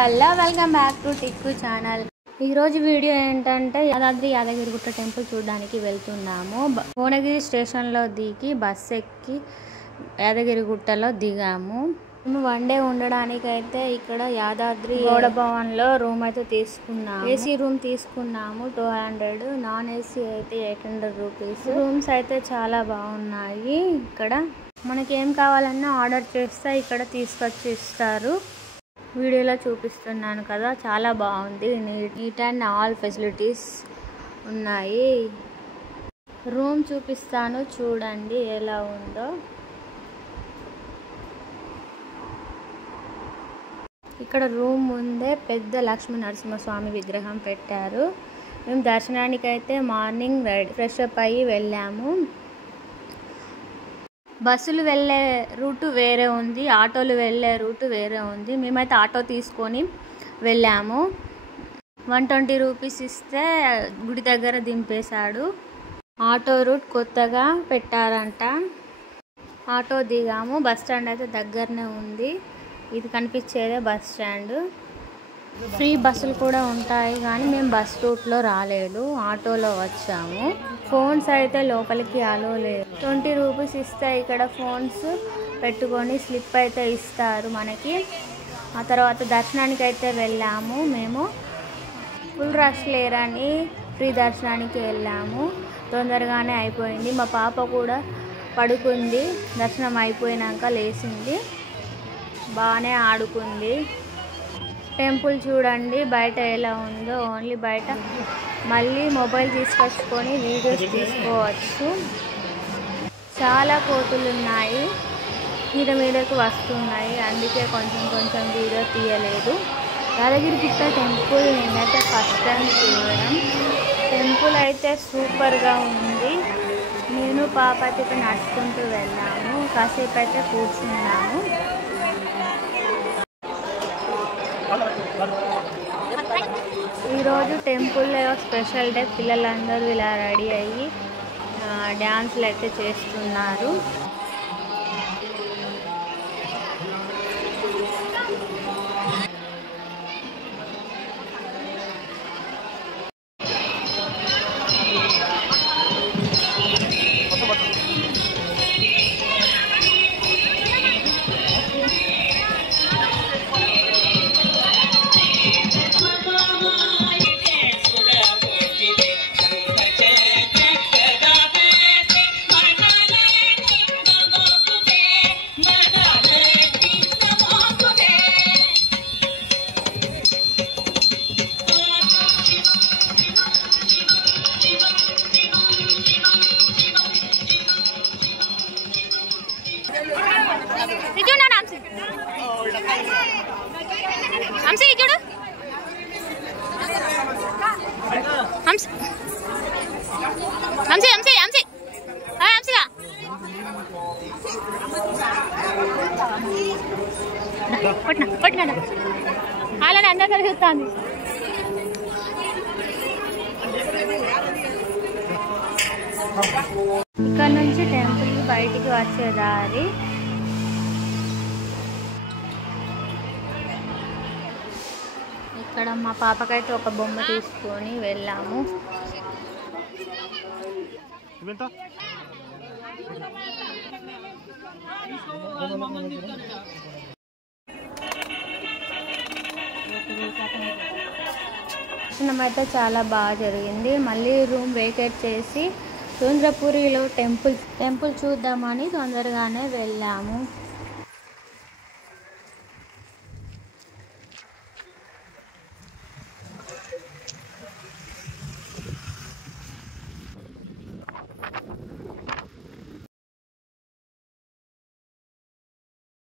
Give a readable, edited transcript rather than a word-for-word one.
Hello welcome back to Tikku channel. ఈరోజు video ఏంటంటే Yadagirigutta temple చూడడానికి వెళ్తున్నాము. భువనగిరి స్టేషన్లో దిగి బస్సు ఎక్కి యాదగిరిగుట్టలో దిగాము. మేము వన్ డే ఉండడానికి అయితే ఇక్కడ యాదాద్రి గౌడ భవన్లో రూమ్ అయితే తీసుకున్నాము. ఏసీ రూమ్ తీసుకున్నాము 200, నాన్ ఏసీ అయితే 800 రూపీస్. రూమ్స్ అయితే చాలా బాగున్నాయి. ఇక్కడ మనకి ఏం కావాలన్నా ఆర్డర్ చేస్తే ఇక్కడ తీసుకొచ్చి ఇస్తారు. వీడియోలో చూపిస్తున్నాను కదా, చాలా బాగుంది. నీట్ అండ్ ఆల్ ఫెసిలిటీస్ ఉన్నాయి. రూమ్ చూపిస్తాను చూడండి ఎలా ఉందో. ఇక్కడ రూమ్ ముందే పెద్ద లక్ష్మీ నరసింహస్వామి విగ్రహం పెట్టారు. మేము దర్శనానికి అయితే మార్నింగ్ ఫ్రెష్ అప్ అయ్యి వెళ్ళాము. బస్సులు వెళ్ళే రూటు వేరే ఉంది, ఆటోలు వెళ్ళే రూటు వేరే ఉంది. మేమైతే ఆటో తీసుకొని వెళ్ళాము. 120 రూపీస్ ఇస్తే గుడి దగ్గర దింపేశాడు. ఆటో రూట్ కొత్తగా పెట్టారంట. ఆటో దిగాము. బస్ స్టాండ్ అయితే దగ్గరనే ఉంది. ఇది కనిపించేదే బస్ స్టాండ్. ఫ్రీ బస్సులు కూడా ఉంటాయి కానీ మేము బస్ రూట్లో రాలేదు, ఆటోలో వచ్చాము. ఫోన్స్ అయితే లోపలికి అలో లేదు. 20 రూపీస్ ఇస్తే ఇక్కడ ఫోన్స్ పెట్టుకొని స్లిప్ అయితే ఇస్తారు మనకి. ఆ తర్వాత దర్శనానికి అయితే వెళ్ళాము. మేము ఫుల్ రష్ లేరని ఫ్రీ దర్శనానికి వెళ్ళాము. తొందరగానే అయిపోయింది. మా పాప కూడా పడుకుంది. దర్శనం అయిపోయినాక లేచింది, బాగానే ఆడుకుంది. టెంపుల్ చూడండి బయట ఎలా ఉందో. ఓన్లీ బయట మళ్ళీ మొబైల్ తీసుకొచ్చుకొని వీడియోస్ తీసుకోవచ్చు. చాలా కోతులు ఉన్నాయి, మీదకు వస్తున్నాయి. అందుకే కొంచెం వీడియో తీయలేదు. యాదగిరిగుట్ట టెంపుల్ నేనైతే ఫస్ట్ టైం చూడడం. టెంపుల్ అయితే సూపర్గా ఉంది. నేను పాప అయితే నడుచుకుంటూ వెళ్ళాము. కాసేపు అయితే కూర్చున్నాము. ఈరోజు టెంపుల్లో స్పెషల్ డే. పిల్లలందరూ ఇలా రెడీ అయ్యి డ్యాన్స్లు అయితే చేస్తున్నారు. అలానే అందరూ కలిసి చూస్తాను. ఇక్కడ నుంచి టెంపుల్ బయటికి వచ్చే దారి. ఇక్కడ మా పాపకైతే ఒక బొమ్మ తీసుకొని వెళ్ళాము. దర్శనమైతే చాలా బాగా జరిగింది. మళ్ళీ రూమ్ వేకేట్ చేసి సుంద్రపురిలో టెంపుల్ చూద్దామని తొందరగానే వెళ్ళాము.